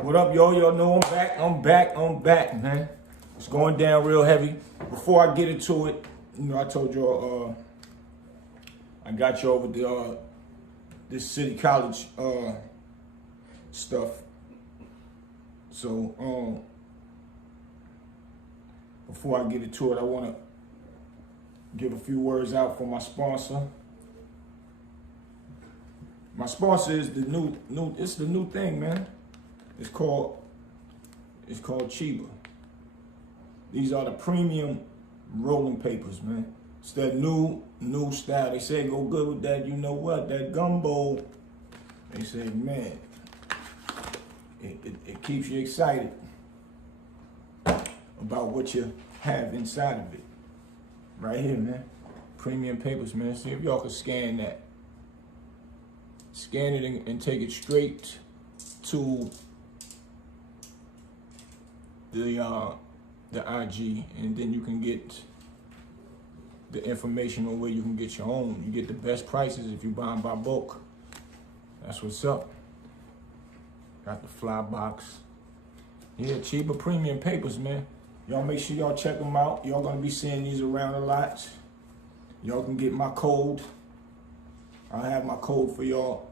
What up, y'all? Y'all know I'm back, man. It's going down real heavy. Before I get into it, I told y'all I got you over the this city college stuff. So before I get into it, I want to give a few words out for my sponsor. My sponsor is the new thing, man. It's called Chiba. These are the premium rolling papers, man. It's that new style. They say go good with that, you know what, that gumbo. They say, man, it keeps you excited about what you have inside of it. Right here, man. Premium papers, man. See if y'all can scan that. Scan it and take it straight to the IG, and then you can get the information on where you can get your own. You get the best prices if you buy them by bulk. That's what's up. Got the fly box. Yeah, cheaper premium papers, man. Y'all make sure y'all check them out. Y'all gonna be seeing these around a lot. Y'all can get my code. I have my code for y'all,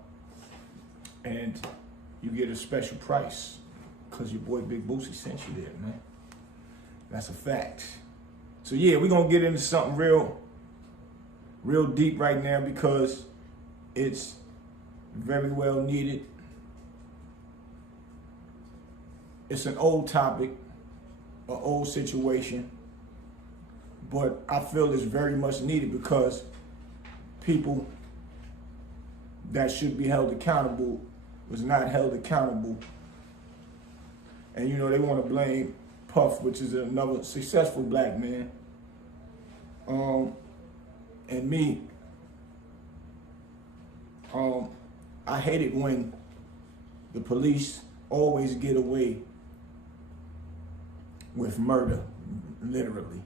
and you get a special price because your boy Big Boosie sent you there, man. That's a fact. So yeah, we're gonna get into something real deep right now because it's very well needed. It's an old topic, an old situation, but I feel it's very much needed because people that should be held accountable was not held accountable. And they want to blame Puff, which is another successful black man, and me. I hate it when the police always get away with murder, literally,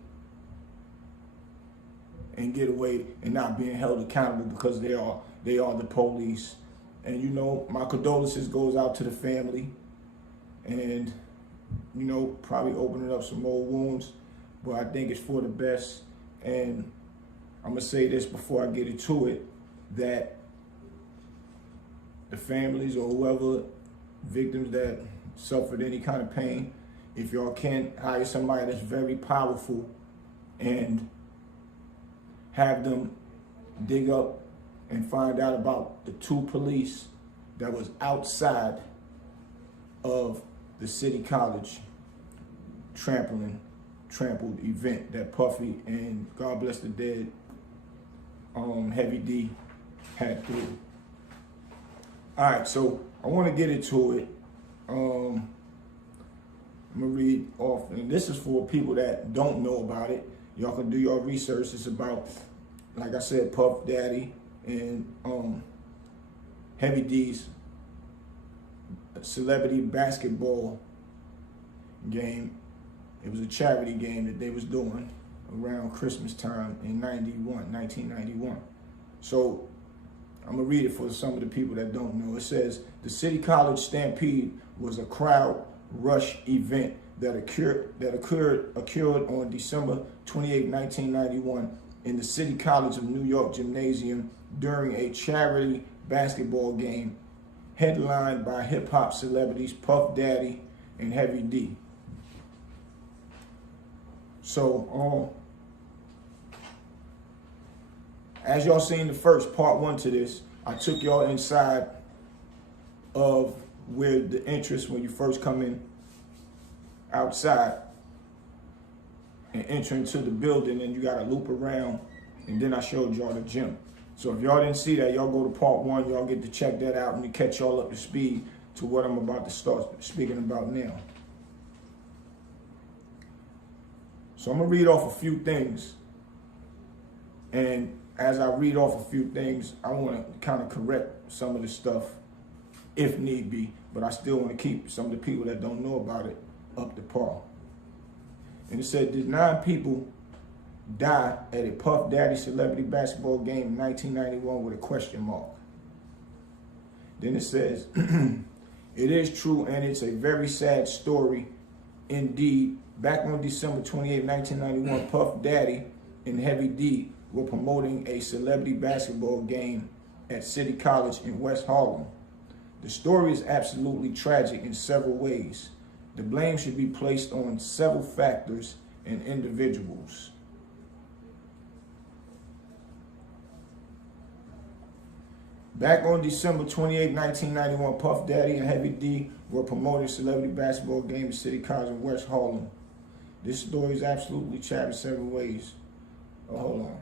and get away and not being held accountable because they are the police. And my condolences goes out to the family, and probably opening up some old wounds, but I think it's for the best. And I'm gonna say this before I get into it, that the families or whoever, victims that suffered any kind of pain, if y'all can hire somebody that's very powerful and have them dig up and find out about the 2 police that was outside of the city college trampled event that Puffy and God bless the dead, Heavy D had through. All right, so I want to get into it. I'm gonna read off, and this is for people that don't know about it. Y'all can do your research. It's about, like I said, Puff Daddy and Heavy D's celebrity basketball game. It was a charity game that they was doing around Christmas time in 1991. So I'm gonna read it for some of the people that don't know. It says, the City College Stampede was a crowd rush event that occurred on December 28, 1991 in the City College of New York Gymnasium during a charity basketball game headlined by hip-hop celebrities Puff Daddy and Heavy D. So, as y'all seen the first part 1 to this, I took y'all inside of where the entrance, when you first come in outside and enter into the building, and you gotta loop around, and then I showed y'all the gym. So if y'all didn't see that, y'all go to part 1, y'all get to check that out and catch y'all up to speed to what I'm about to start speaking about now. So I'm gonna read off a few things, and as I read off a few things, I wanna kind of correct some of the stuff if need be, but I still wanna keep some of the people that don't know about it up to par. And it said, did 9 people die at a Puff Daddy celebrity basketball game in 1991 with a question mark? Then it says, It is true, and it's a very sad story indeed. Back on December 28, 1991, Puff Daddy and Heavy D were promoting a celebrity basketball game at City College in West Harlem. The story is absolutely tragic in several ways. The blame should be placed on several factors and individuals. Back on December 28, 1991, Puff Daddy and Heavy D were promoting a celebrity basketball game at City College in West Harlem. This story is absolutely tragic in several ways. Oh, hold on.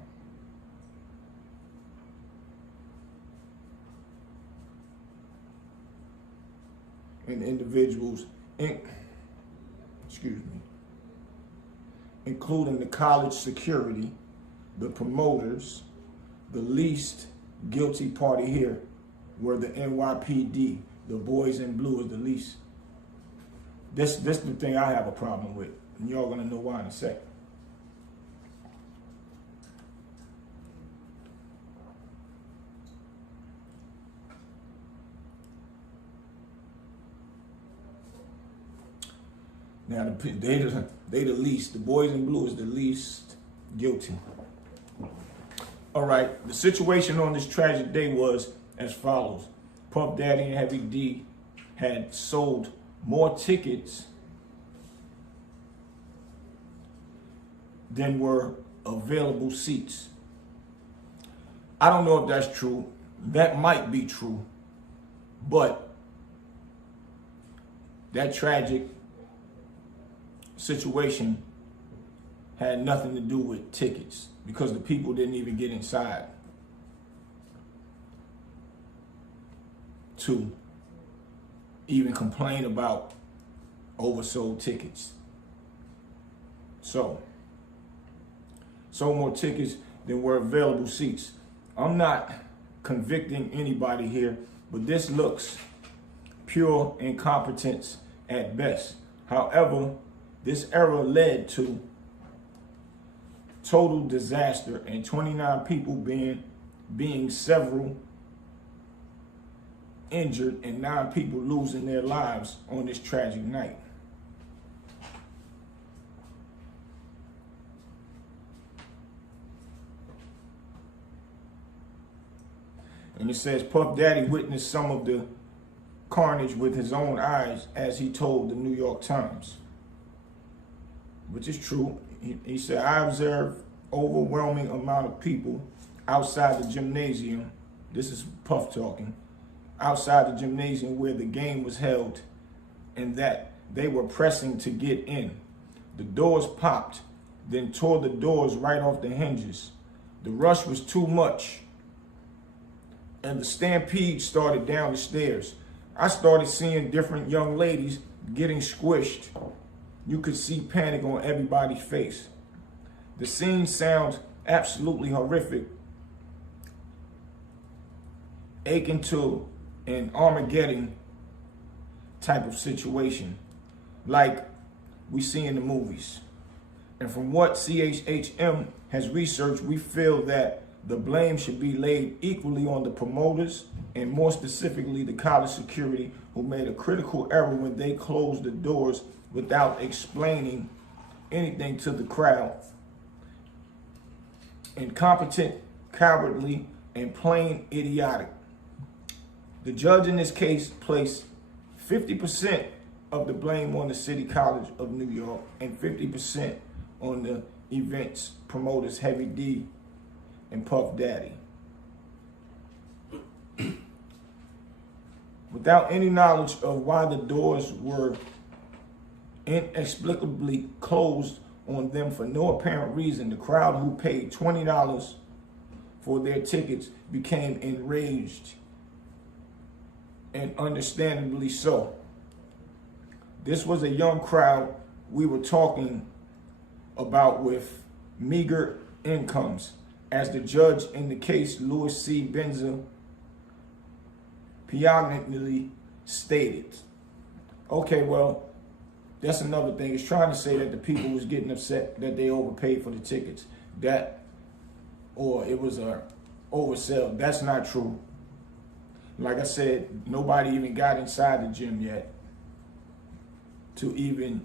And individuals, including the college security, the promoters. The least guilty party here were the NYPD. The boys in blue is the least. This is the thing I have a problem with, and y'all gonna know why in a second. Now, they the least. The boys in blue is the least guilty. All right, the situation on this tragic day was as follows. Puff Daddy and Heavy D had sold more tickets than were available seats. I don't know if that's true. That might be true. But that tragic situation had nothing to do with tickets because the people didn't even get inside to even complain about oversold tickets. So more tickets than were available seats. I'm not convicting anybody here, but this looks pure incompetence at best. However, this error led to total disaster and 29 people being several injured and 9 people losing their lives on this tragic night. And it says Puff Daddy witnessed some of the carnage with his own eyes, as he told the New York Times, which is true. He said, I observed overwhelming amount of people outside the gymnasium. This is Puff talking. Outside the gymnasium where the game was held, and that they were pressing to get in. The doors popped, then tore the doors right off the hinges. The rush was too much, and the stampede started down the stairs. I started seeing different young ladies getting squished. You could see panic on everybody's face. The scene sounds absolutely horrific, akin to an Armageddon type of situation, like we see in the movies. And from what CHHM has researched, we feel that the blame should be laid equally on the promoters and more specifically the college security, who made a critical error when they closed the doors without explaining anything to the crowd. Incompetent, cowardly, and plain idiotic. The judge in this case placed 50% of the blame on the City College of New York and 50% on the event's promoters, Heavy D and Puff Daddy. Without any knowledge of why the doors were inexplicably closed on them for no apparent reason, the crowd who paid $20 for their tickets became enraged, and understandably so. This was a young crowd we were talking about with meager incomes, as the judge in the case, Louis C. Benza, pianously stated. Okay, well, that's another thing. It's trying to say that the people was getting upset that they overpaid for the tickets. Or it was a oversell. That's not true. like I said, nobody even got inside the gym yet to even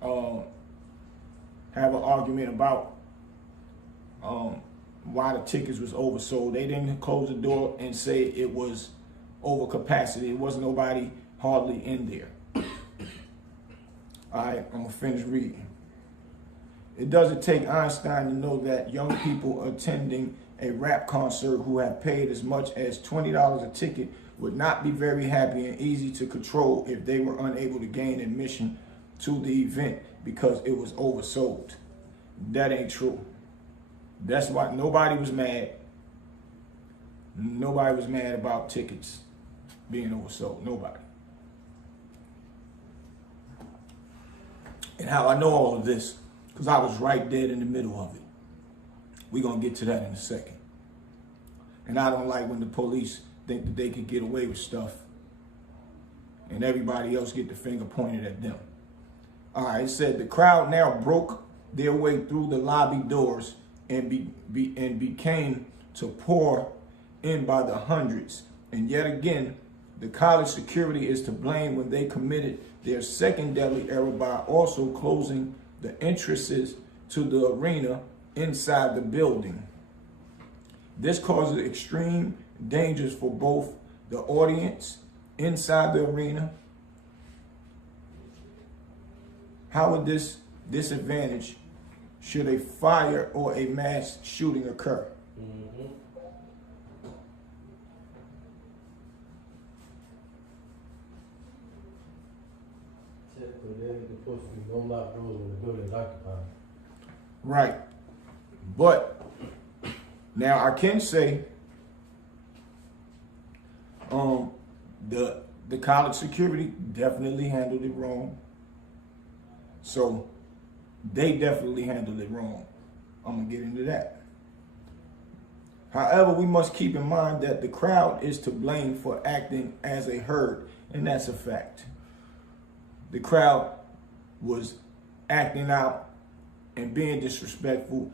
have an argument about why the tickets was oversold. They didn't close the door and say it was over capacity. It wasn't nobody hardly in there. All right, I'm gonna finish reading. It doesn't take Einstein to know that young people attending a rap concert who have paid as much as $20 a ticket would not be very happy and easy to control if they were unable to gain admission to the event because it was oversold. That ain't true. That's why nobody was mad. Nobody was mad about tickets being oversold. Nobody. And how I know all of this, because I was right dead in the middle of it. We're going to get to that in a second. And I don't like when the police think that they can get away with stuff and everybody else get the finger pointed at them. All right, it said the crowd now broke their way through the lobby doors and became to pour in by the hundreds. And yet again, the college security is to blame when they committed their second deadly error by also closing the entrances to the arena inside the building. This causes extreme dangers for both the audience inside the arena. How would this disadvantage should a fire or a mass shooting occur? Mm-hmm. Right. But now I can say the college security definitely handled it wrong. So they definitely handled it wrong. I'm gonna get into that. However, we must keep in mind that the crowd is to blame for acting as a herd, and that's a fact. The crowd was acting out and being disrespectful,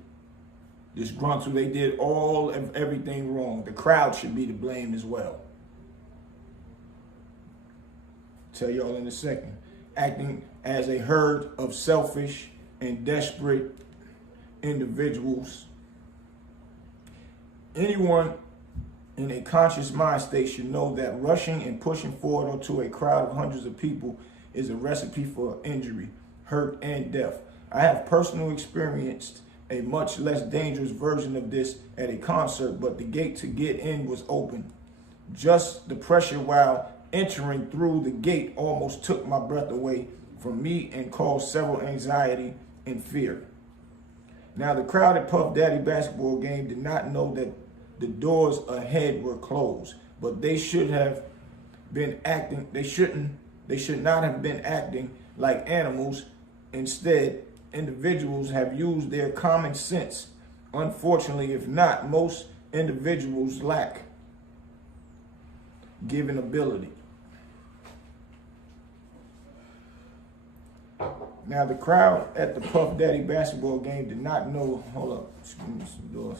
disgruntled. They did all of everything wrong. The crowd should be to blame as well. Tell y'all in a second. Acting as a herd of selfish and desperate individuals. Anyone in a conscious mind state should know that rushing and pushing forward onto a crowd of hundreds of people is a recipe for injury, hurt, and death. I have personally experienced a much less dangerous version of this at a concert, but the gate to get in was open. Just the pressure while entering through the gate almost took my breath away from me and caused several anxiety and fear. Now, the crowd at Puff Daddy basketball game did not know that the doors ahead were closed, but they should have been acting. They should not have been acting like animals. Instead, individuals have used their common sense. Unfortunately, if not, most individuals lack given ability. Now, the crowd at the Puff Daddy basketball game did not know. Hold up, excuse me, some doors.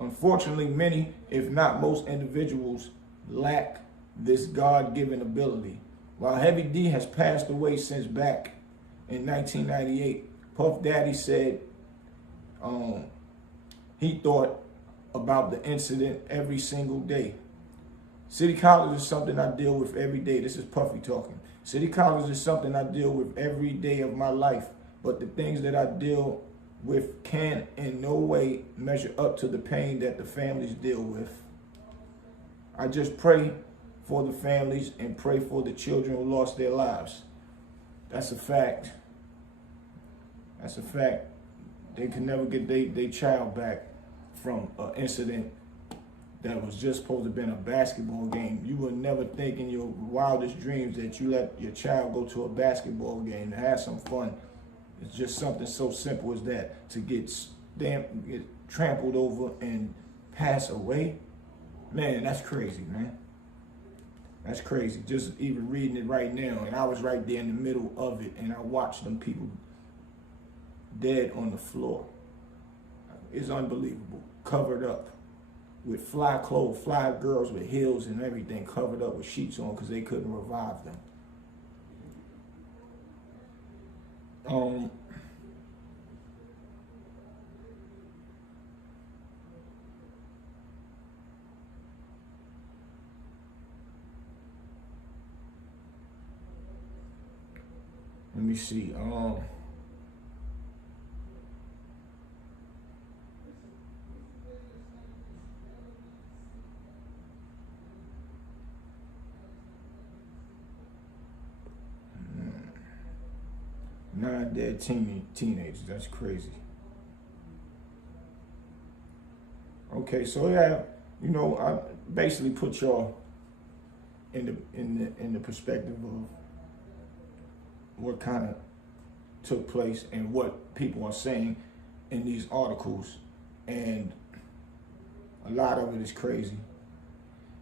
Unfortunately, many, if not most individuals, lack this God-given ability. While Heavy D has passed away since back in 1998, Puff Daddy said he thought about the incident every single day. City College is something I deal with every day. This is Puffy talking. City College is something I deal with every day of my life, but the things that I deal with can in no way measure up to the pain that the families deal with. I just pray for the families and pray for the children who lost their lives. That's a fact. That's a fact. They can never get their child back from an incident that was just supposed to have been a basketball game. You would never think in your wildest dreams that you let your child go to a basketball game to have some fun. It's just something so simple as that. To get trampled over and pass away. Man, that's crazy, man. That's crazy. Just even reading it right now. And I was right there in the middle of it. And I watched them people dead on the floor. It's unbelievable. Covered up with fly clothes, fly girls with heels and everything, covered up with sheets on because they couldn't revive them. Let me see. Nine dead teenagers. That's crazy. Okay, so yeah, you know, I basically put y'all in the perspective of what kind of took place and what people are saying in these articles, and a lot of it is crazy.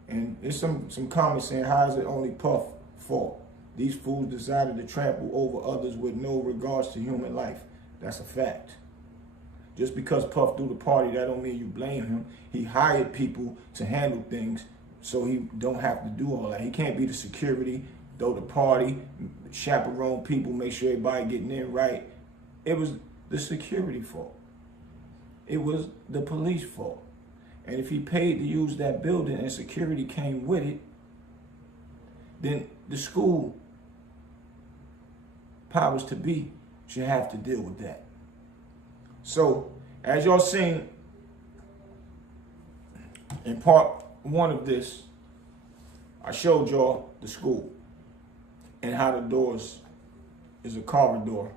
And there's some comments saying, how is it only Puff's fault? These fools decided to trample over others with no regards to human life. That's a fact. Just because Puff threw the party, that don't mean you blame him. He hired people to handle things so he don't have to do all that. He can't be the security, throw the party, chaperone people, make sure everybody getting in right. It was the security fault. It was the police fault. And if he paid to use that building and security came with it, then the school powers to be should have to deal with that. So, as y'all seen in part one of this, I showed y'all the school and how the doors is a corridor.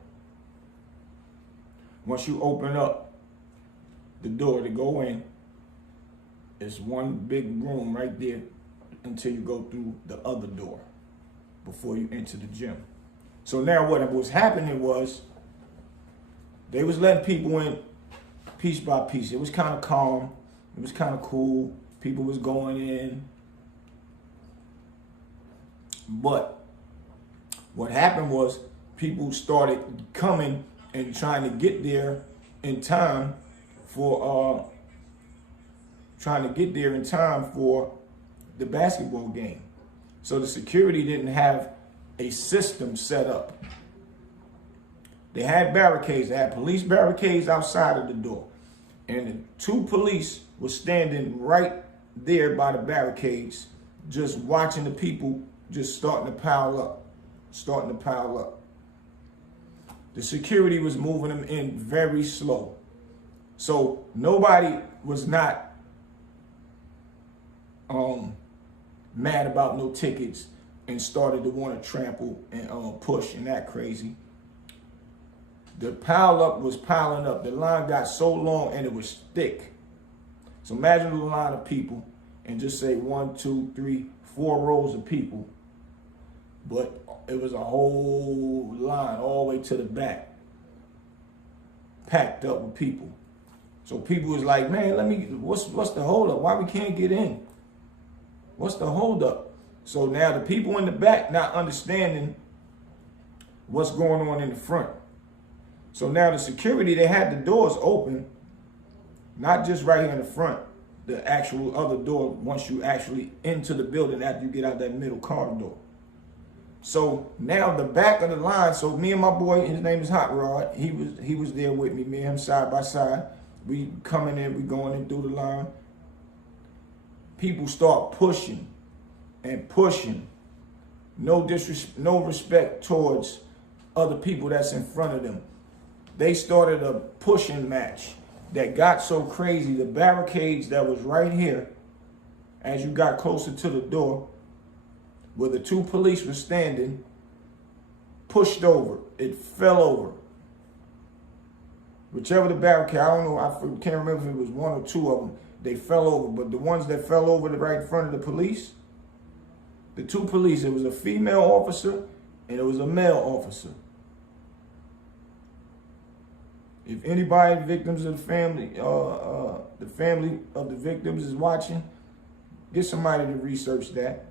Once you open up the door to go in, it's one big room right there until you go through the other door before you enter the gym. So now what was happening was they was letting people in piece by piece. It was kind of calm. It was kind of cool. People was going in. But what happened was people started coming and trying to get there in time for the basketball game. So the security didn't have a system set up. They had barricades. They had police barricades outside of the door. And the two police were standing right there by the barricades, just watching the people just starting to pile up. The security was moving them in very slow. So nobody was not mad about no tickets and started to want to trample and push and act crazy. The pile up was piling up. The line got so long and it was thick. So imagine a line of people and just say 1, 2, 3, 4 rows of people. But it was a whole line all the way to the back, packed up with people. So people was like, man, what's the hold up? Why we can't get in? What's the hold up? So now the people in the back not understanding what's going on in the front. So now the security, they had the doors open, not just right here in the front, the actual other door once you actually into the building after you get out that middle corridor. So now the back of the line, so me and my boy, his name is Hot Rod, he was there with me, me and him side by side. We coming in, we going in through the line. People start pushing and pushing. No respect towards other people that's in front of them. They started a pushing match that got so crazy. The barricades that was right here, as you got closer to the door, where the two police were standing, pushed over. It fell over. Whichever the barricade, I don't know, I can't remember if it was 1 or 2 of them, they fell over. But the ones that fell over right in front of the police, the 2 police, it was a female officer and it was a male officer. If anybody, victims of the family of the victims is watching, get somebody to research that.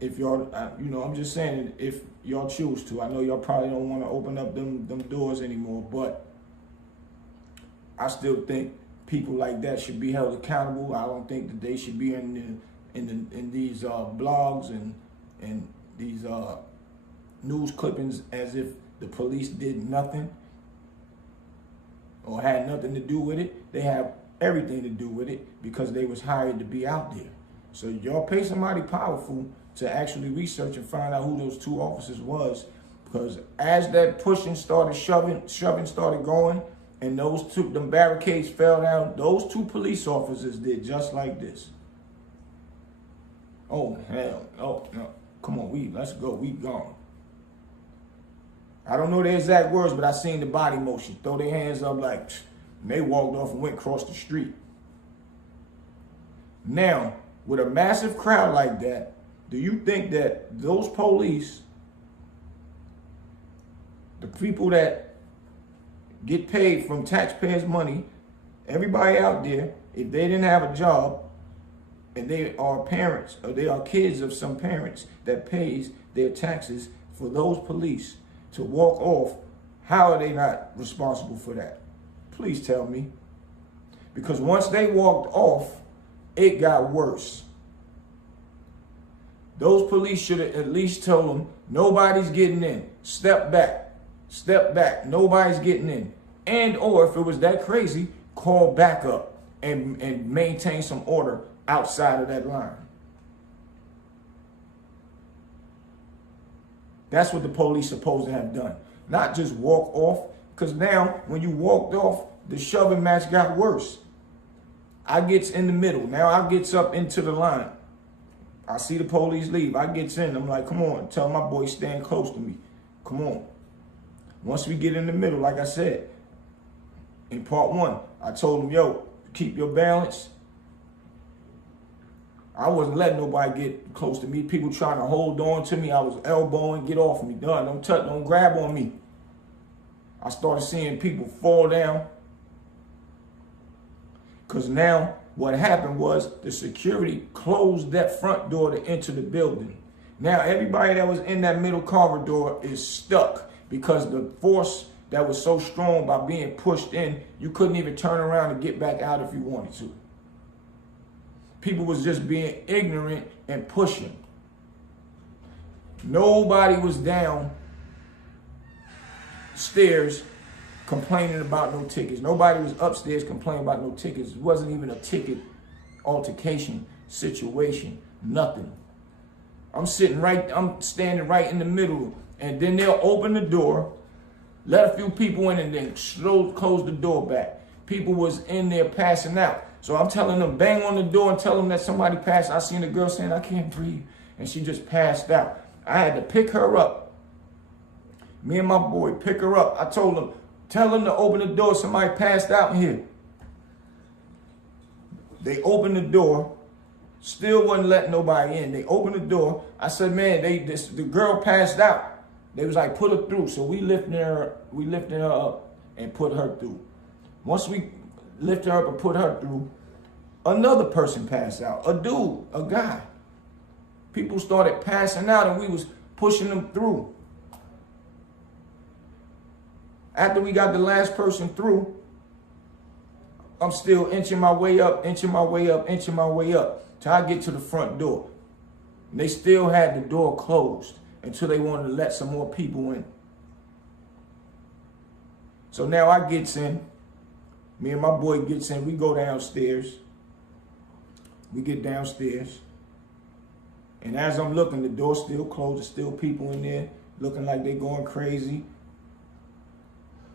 If y'all, I'm just saying, if y'all choose to. I know y'all probably don't want to open up them doors anymore, but I still think people like that should be held accountable. I don't think that they should be in these blogs and these news clippings as if the police did nothing or had nothing to do with it. They have everything to do with it because they was hired to be out there. So y'all pay somebody powerful to actually research and find out who those two officers was, because as that pushing started, shoving started going, and them barricades fell down, those two police officers did just like this. Oh hell, oh no, come on, let's go, we gone. I don't know the exact words, but I seen the body motion. Throw their hands up like, and they walked off and went across the street. Now, with a massive crowd like that, do you think that those police, the people that get paid from taxpayers' money, everybody out there, if they didn't have a job and they are parents or they are kids of some parents that pays their taxes, for those police to walk off, how are they not responsible for that? Please tell me. Because once they walked off, it got worse. Those police should have at least told them, nobody's getting in. Step back. Step back. Nobody's getting in. And or if it was that crazy, call backup and maintain some order outside of that line. That's what the police supposed to have done. Not just walk off. Because now, when you walked off, the shoving match got worse. I gets in the middle. Now I gets up into the line. I see the police leave. I gets in. I'm like, come on. Tell my boy stand close to me. Come on. Once we get in the middle, like I said, in part one, I told him, yo, keep your balance. I wasn't letting nobody get close to me. People trying to hold on to me. I was elbowing, get off me. Don't touch, don't grab on me. I started seeing people fall down. Because now what happened was the security closed that front door to enter the building. Now everybody that was in that middle corridor is stuck because the force that was so strong by being pushed in, you couldn't even turn around and get back out if you wanted to. People was just being ignorant and pushing. Nobody was down stairs complaining about no tickets. Nobody was upstairs complaining about no tickets. It wasn't even a ticket altercation situation, nothing. I'm standing right in the middle, and then they'll open the door, let a few people in, and then close the door back. People was in there passing out. So I'm telling them, bang on the door and tell them that somebody passed. I seen a girl saying, I can't breathe, and she just passed out. I had to pick her up. Me and my boy, pick her up. I told them, tell them to open the door. Somebody passed out in here. They opened the door. Still wasn't letting nobody in. They opened the door. I said, man, the girl passed out. They was like, put her through. So we lifted her up and put her through. Once we lifted her up and put her through, another person passed out. A dude, a guy. People started passing out and we was pushing them through. After we got the last person through, I'm still inching my way up, inching my way up, inching my way up till I get to the front door. And they still had the door closed until they wanted to let some more people in. So now I gets in. Me and my boy gets in. We go downstairs. We get downstairs. And as I'm looking, the door's still closed. There's still people in there looking like they going crazy.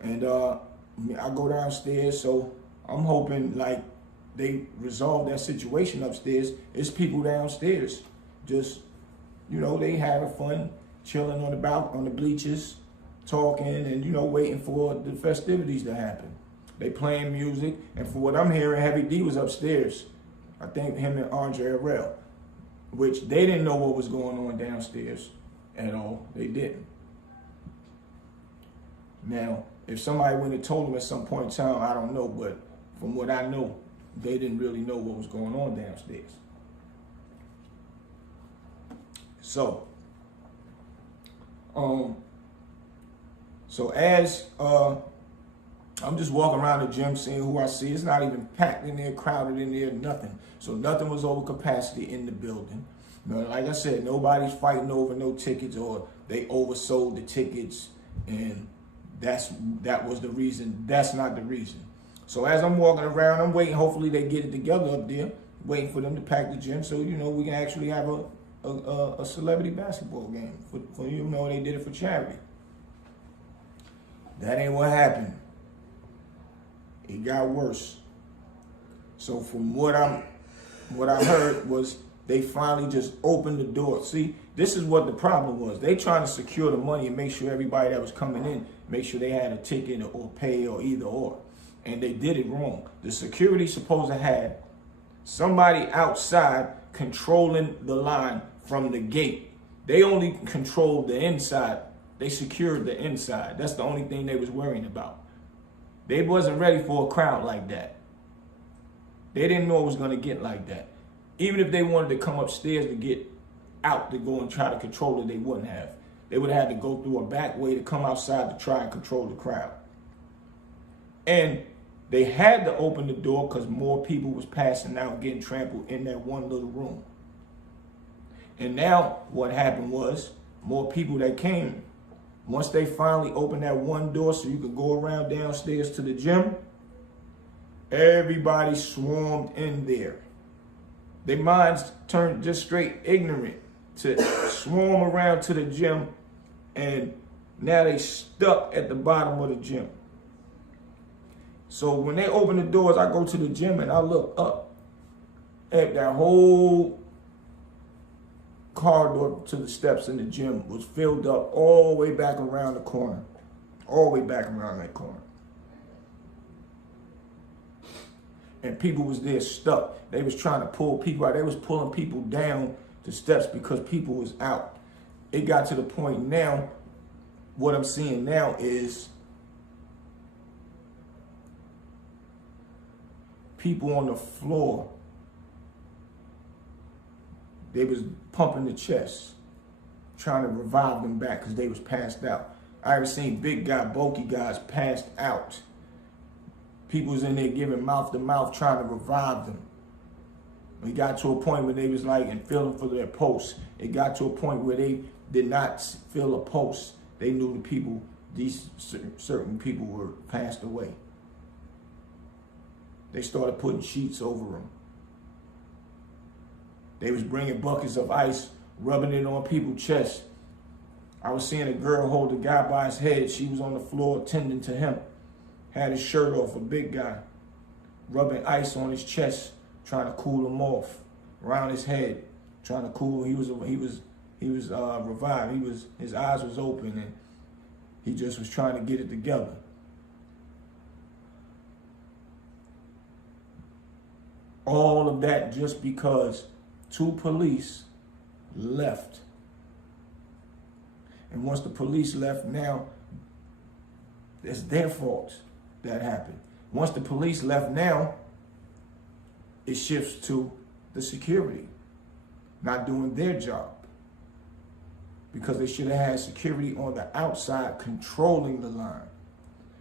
And I go downstairs, so I'm hoping like they resolve that situation upstairs. It's people downstairs, just, you know, they having fun, chilling on the bleachers, talking and, you know, waiting for the festivities to happen. They playing music, and for what I'm hearing, Heavy D was upstairs. I think him and Andre Harrell, which they didn't know what was going on downstairs at all. They didn't. Now, if somebody went and told them at some point in time, I don't know, but from what I know, they didn't really know what was going on downstairs. So, as I'm just walking around the gym seeing who I see. It's not even packed in there, crowded in there, nothing. So nothing was over capacity in the building. But like I said, nobody's fighting over no tickets, or they oversold the tickets, and that was the reason. That's not the reason. So as I'm walking around, I'm waiting. Hopefully they get it together up there, waiting for them to pack the gym, so we can actually have a celebrity basketball game. For they did it for charity. That ain't what happened. It got worse. So from what I heard was they finally just opened the door. See, this is what the problem was. They trying to secure the money and make sure everybody that was coming in, make sure they had a ticket or pay or either or. And they did it wrong. The security supposed to have somebody outside controlling the line from the gate. They only controlled the inside. They secured the inside. That's the only thing they was worrying about. They wasn't ready for a crowd like that. They didn't know it was going to get like that. Even if they wanted to come upstairs to get out to go and try to control it, they wouldn't have. They would have had to go through a back way to come outside to try and control the crowd. And they had to open the door because more people was passing out, getting trampled in that one little room. And now what happened was more people that came. Once they finally opened that one door so you could go around downstairs to the gym, everybody swarmed in there. Their minds turned just straight ignorant to swarm around to the gym, and now they stuck at the bottom of the gym. So when they open the doors, I go to the gym and I look up at that whole corridor to the steps in the gym was filled up all the way back around the corner. All the way back around that corner. And people was there stuck. They was trying to pull people out. They was pulling people down the steps because people was out. It got to the point now, what I'm seeing now is people on the floor. They was pumping the chest, trying to revive them back because they was passed out. I ever seen big guy, bulky guys passed out. People was in there giving mouth to mouth, trying to revive them. We got to a point where they was like and feeling for their pulse. It got to a point where they did not feel a pulse. They knew the people, these certain people were passed away. They started putting sheets over them. They was bringing buckets of ice, rubbing it on people's chests. I was seeing a girl hold a guy by his head. She was on the floor tending to him. Had his shirt off, a big guy, rubbing ice on his chest, trying to cool him off, around his head, trying to cool. He was revived. His eyes was open, and he just was trying to get it together. All of that just because 2 police left. And once the police left, now it's their fault that happened. Once the police left, now it shifts to the security not doing their job, because they should have had security on the outside controlling the line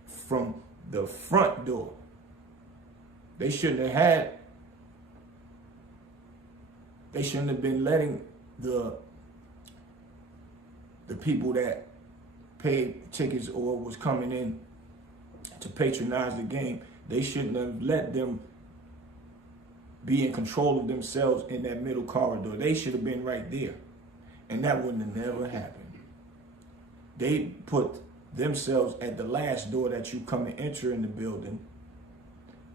from the front door. They shouldn't have been letting the people that paid tickets or was coming in to patronize the game. They shouldn't have let them be in control of themselves in that middle corridor. They should have been right there. And that wouldn't have never happened. They put themselves at the last door that you come and enter in the building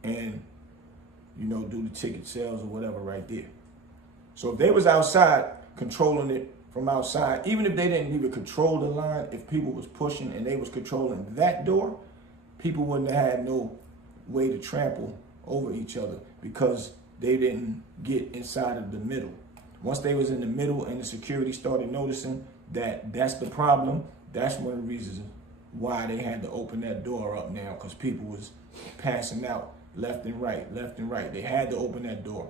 and, do the ticket sales or whatever right there. So if they was outside controlling it from outside, even if they didn't even control the line, if people was pushing and they was controlling that door, people wouldn't have had no way to trample over each other because they didn't get inside of the middle. Once they was in the middle and the security started noticing that that's the problem, that's one of the reasons why they had to open that door up now, because people was passing out left and right. They had to open that door.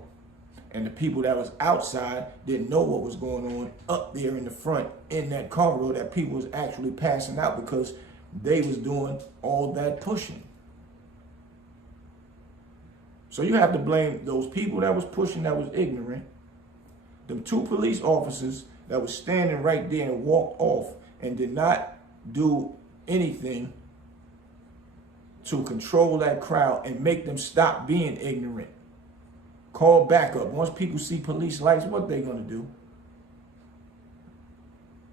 And the people that was outside didn't know what was going on up there in the front in that corridor, that people was actually passing out because they was doing all that pushing. So you have to blame those people that was pushing, that was ignorant, them 2 police officers that was standing right there and walked off and did not do anything to control that crowd and make them stop being ignorant. Call backup. Once people see police lights, what they gonna do?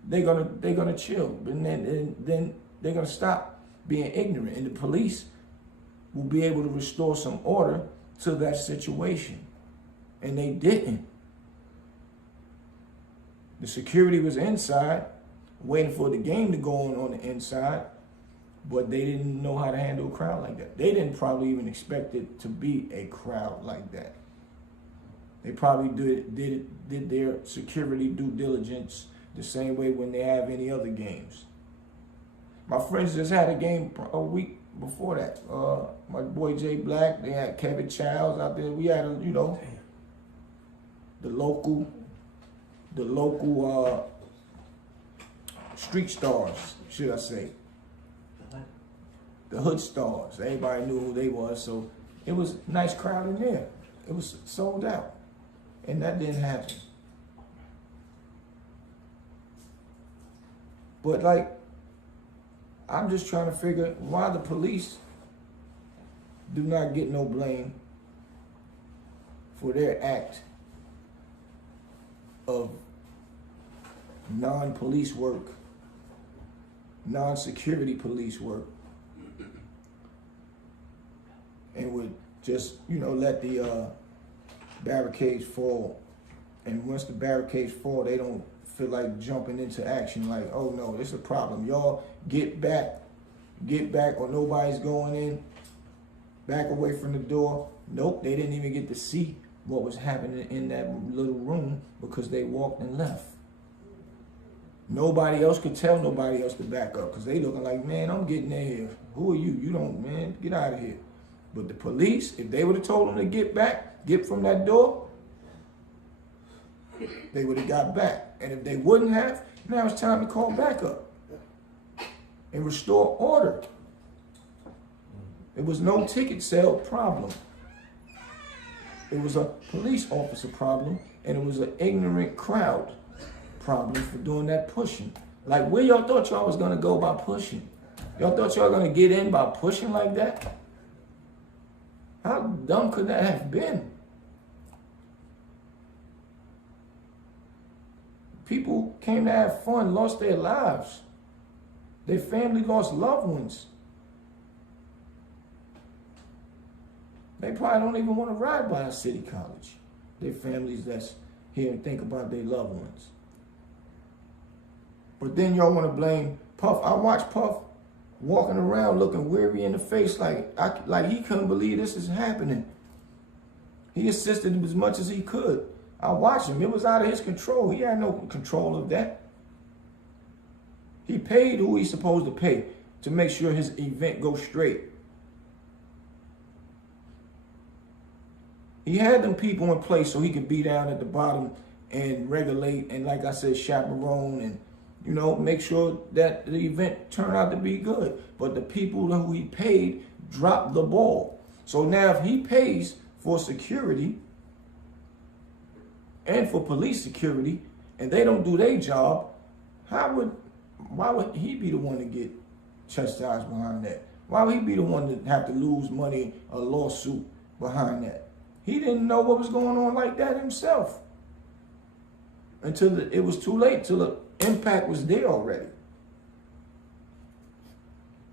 They're gonna chill, and then they're gonna stop being ignorant, and the police will be able to restore some order to that situation. And they didn't. The security was inside, waiting for the game to go on the inside, but they didn't know how to handle a crowd like that. They didn't probably even expect it to be a crowd like that. They probably did their security due diligence the same way when they have any other games. My friends just had a game a week before that. My boy Jay Black, they had Kevin Childs out there. We had, the local street stars, should I say. The hood stars. Everybody knew who they was, so it was a nice crowd in there. It was sold out. And that didn't happen. But I'm just trying to figure why the police do not get no blame for their act of non-police work, non-security police work, and would just, let the barricades fall. And once the barricades fall, they don't feel like jumping into action like, oh no, it's a problem. Y'all get back, or nobody's going in. Back away from the door. Nope, they didn't even get to see what was happening in that little room because they walked and left. Nobody else could tell nobody else to back up because they looking like, man, I'm getting in here. Who are you? You don't, man, get out of here. But the police, if they would have told them to get back, get from that door, they would have got back. And if they wouldn't have, now it's time to call backup and restore order. It was no ticket sale problem. It was a police officer problem, and it was an ignorant crowd problem for doing that pushing. Like, where y'all thought y'all was gonna go by pushing? Y'all thought y'all gonna get in by pushing like that? How dumb could that have been? People came to have fun, lost their lives. Their family lost loved ones. They probably don't even want to ride by a city college. Their families that's here and think about their loved ones. But then y'all want to blame Puff. I watched Puff walking around looking weary in the face like he couldn't believe this is happening. He assisted him as much as he could. I watched him. It was out of his control. He had no control of that. He paid who he's supposed to pay to make sure his event goes straight. He had them people in place so he could be down at the bottom and regulate and, like I said, chaperone and, make sure that the event turned out to be good. But the people who he paid dropped the ball. So now if he pays for security and for police security and they don't do their job, why would he be the one to get chastised behind that? Why would he be the one to have to lose money, a lawsuit behind that? He didn't know what was going on like that himself until it was too late, till the impact was there already.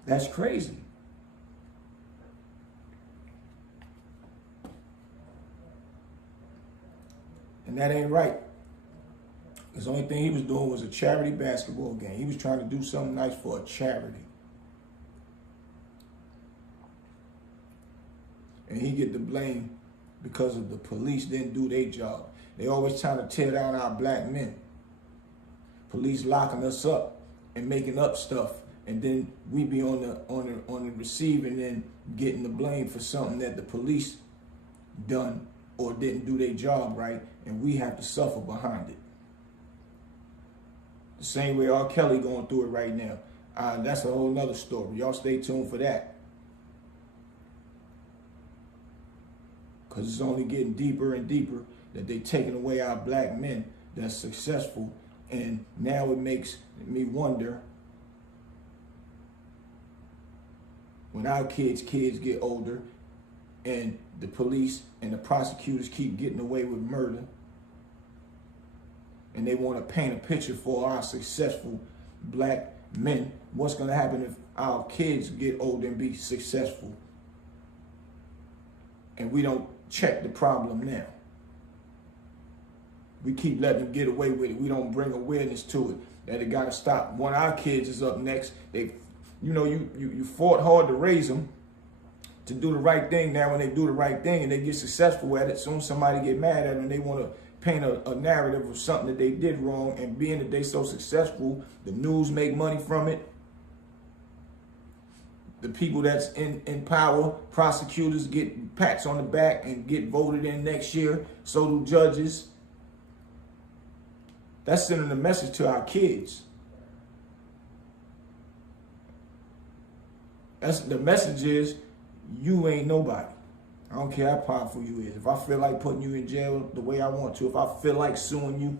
That's crazy. And that ain't right. Because the only thing he was doing was a charity basketball game. He was trying to do something nice for a charity. And he get the blame because of the police didn't do their job. They always trying to tear down our black men. Police locking us up and making up stuff, and then we be on the receiving end getting the blame for something that the police done or didn't do their job right, and we have to suffer behind it. The same way R. Kelly going through it right now. That's a whole nother story. Y'all stay tuned for that. because it's only getting deeper and deeper that they taking away our black men that's successful. And now it makes me wonder, when our kids get older and the police and the prosecutors keep getting away with murder, and they want to paint a picture for our successful black men, what's going to happen if our kids get older and be successful and we don't check the problem now? We keep letting them get away with it. We don't bring awareness to it, that it got to stop. When our kids is up next, you fought hard to raise them to do the right thing. Now when they do the right thing and they get successful at it, soon somebody get mad at them, they want to paint a narrative of something that they did wrong. And being that they so successful, the news make money from it. The people that's in power, prosecutors, get pats on the back and get voted in next year. So do judges. That's sending a message to our kids. The message is, you ain't nobody. I don't care how powerful you is. If I feel like putting you in jail the way I want to, if I feel like suing you,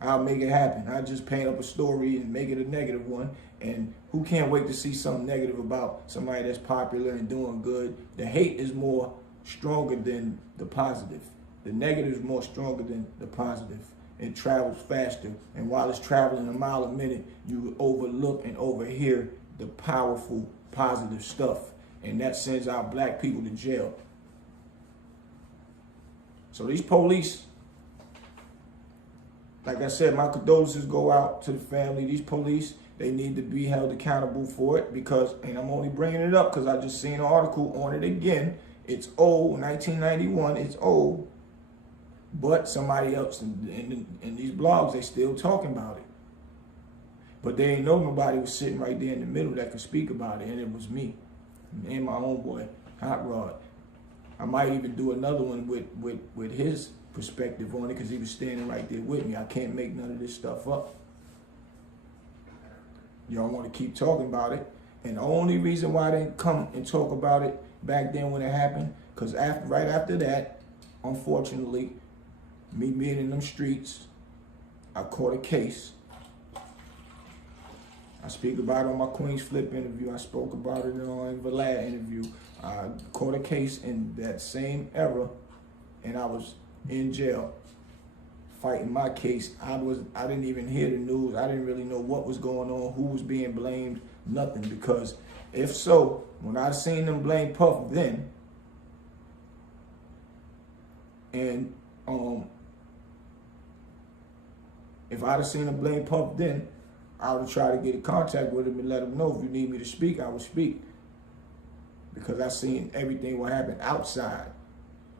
I'll make it happen. I just paint up a story and make it a negative one. And who can't wait to see something negative about somebody that's popular and doing good? The hate is more stronger than the positive. The negative is more stronger than the positive. It travels faster. And while it's traveling a mile a minute, you overlook and overhear the powerful, positive stuff. And that sends our black people to jail. So these police, like I said, my condolences go out to the family. These police, they need to be held accountable for it because, and I'm only bringing it up because I just seen an article on it again. It's old, 1991, it's old. But somebody else in these blogs, they still talking about it. But they ain't know nobody was sitting right there in the middle that could speak about it, and it was me and my homeboy, Hot Rod. I might even do another one with his perspective on it because he was standing right there with me. I can't make none of this stuff up. Y'all want to keep talking about it. And the only reason why I didn't come and talk about it back then when it happened, because right after that, unfortunately, me being in them streets, I caught a case. I speak about it on my Queen's Flip interview. I spoke about it on the Vlad interview. I caught a case in that same era, and I was in jail fighting my case. I didn't even hear the news. I didn't really know what was going on, who was being blamed, nothing. Because if so, when I seen them blame Puff then, and if I'd have seen them blame Puff then, I would try to get in contact with him and let him know if you need me to speak, I would speak. Because I seen everything what happened outside.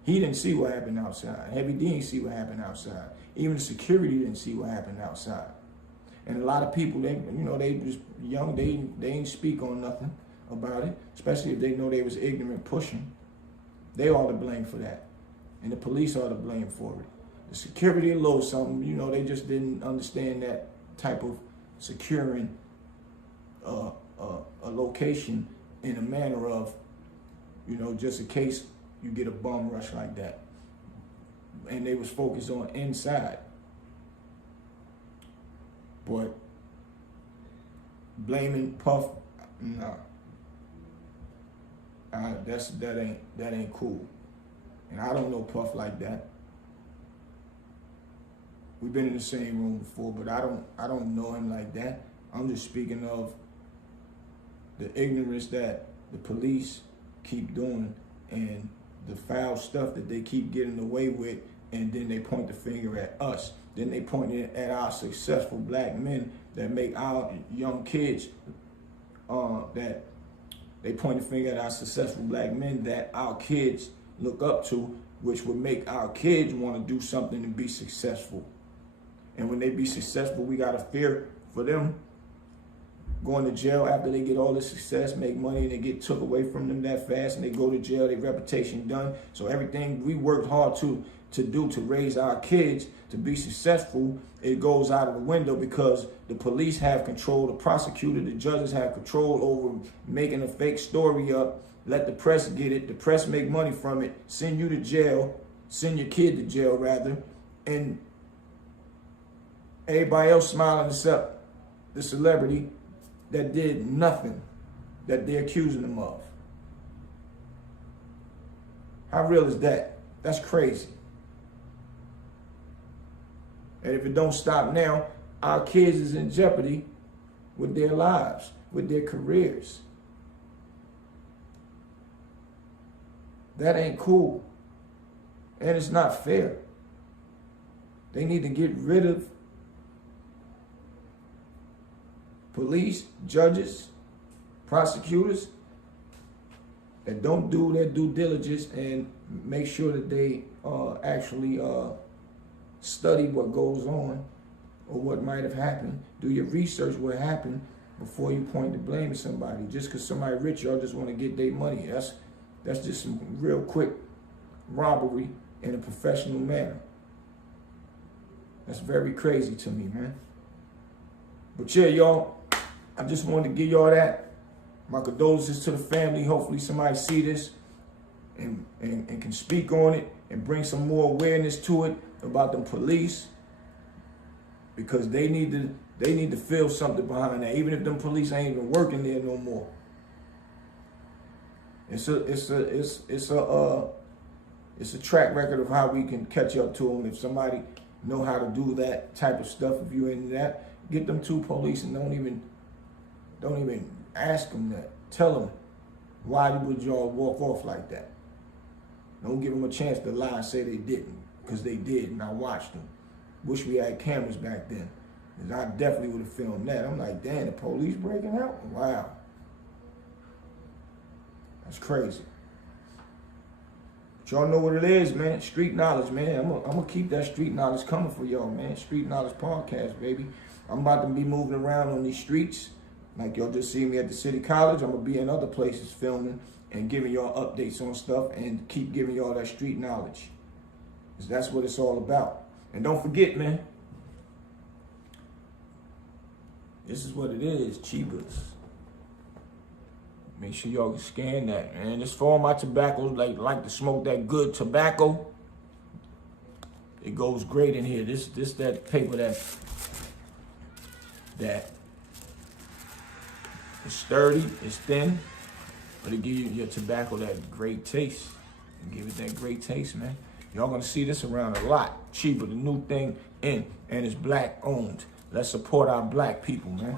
He didn't see what happened outside. Heavy D didn't see what happened outside. Even the security didn't see what happened outside. And a lot of people, they just young, they ain't speak on nothing about it, especially if they know they was ignorant pushing. They ought to blame for that. And the police ought to blame for it. The security a little something, they just didn't understand that type of securing a location in a manner of, just in case you get a bum rush like that. And they was focused on inside. But blaming Puff, nah. That ain't cool. And I don't know Puff like that. We've been in the same room before, but I don't know him like that. I'm just speaking of the ignorance that the police keep doing and the foul stuff that they keep getting away with, and then they point the finger at us. Then they point it at our successful black men that make our young kids, that they point the finger at our successful black men that our kids look up to, which would make our kids want to do something to be successful. And when they be successful, we got to fear for them going to jail after they get all this success, make money, and they get took away from them that fast, and they go to jail, their reputation done. So everything we worked hard to do to raise our kids to be successful, it goes out of the window because the police have control, the prosecutor, the judges have control over making a fake story up let the press get it, the press make money from it, send you to jail, send your kid to jail rather, and everybody else smiling except the celebrity that did nothing that they're accusing them of. How real is that? That's crazy. And if it don't stop now, our kids is in jeopardy with their lives, with their careers. That ain't cool. And it's not fair. They need to get rid of police, judges, prosecutors that don't do their due diligence and make sure that they actually study what goes on or what might have happened. Do your research what happened before you point the blame at somebody. Just because somebody rich, y'all just want to get their money. That's just some real quick robbery in a professional manner. That's very crazy to me, man. But yeah, y'all, I just wanted to give y'all that. My condolences to the family. Hopefully somebody see this and can speak on it and bring some more awareness to it about the police, because they need to feel something behind that, even if them police ain't even working there no more. It's a track record of how we can catch up to them. If somebody know how to do that type of stuff, if you into that, get them to police and don't even ask them that. Tell them, why would y'all walk off like that? Don't give them a chance to lie and say they didn't, because they did, and I watched them. Wish we had cameras back then, because I definitely would have filmed that. I'm like, damn, the police breaking out? Wow. That's crazy. But y'all know what it is, man. Street knowledge, man. I'm gonna keep that street knowledge coming for y'all, man. Street knowledge podcast, baby. I'm about to be moving around on these streets. Like y'all just see me at the City College. I'm gonna be in other places filming and giving y'all updates on stuff and keep giving y'all that street knowledge. Because that's what it's all about. And don't forget, man, this is what it is, Chibas. Make sure y'all can scan that, man. This for all my tobaccos like to smoke that good tobacco. It goes great in here. This that paper that it's sturdy, it's thin, but it give you your tobacco that great taste. And give it that great taste, man. Y'all gonna see this around a lot. Chiba, the new thing in, and it's black owned. Let's support our black people, man.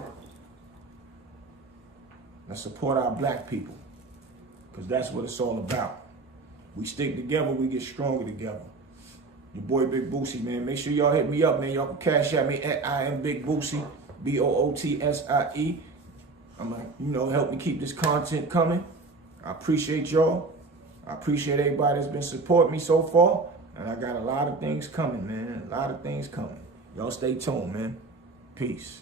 Let's support our black people, because that's what it's all about. We stick together, we get stronger together. Your boy Big Boosie, man. Make sure y'all hit me up, man. Y'all can cash at me at I am Big Boosie, BOOTSIE. I'm like, help me keep this content coming. I appreciate y'all. I appreciate everybody that's been supporting me so far. And I got a lot of things coming, man. A lot of things coming. Y'all stay tuned, man. Peace.